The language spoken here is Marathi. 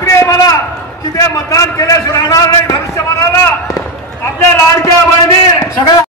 खात्री आहे मला की ते मतदान केल्याशिवाय राहणार नाही भविष्यमानाला. आपल्या लाडक्या बहिणी सगळ्या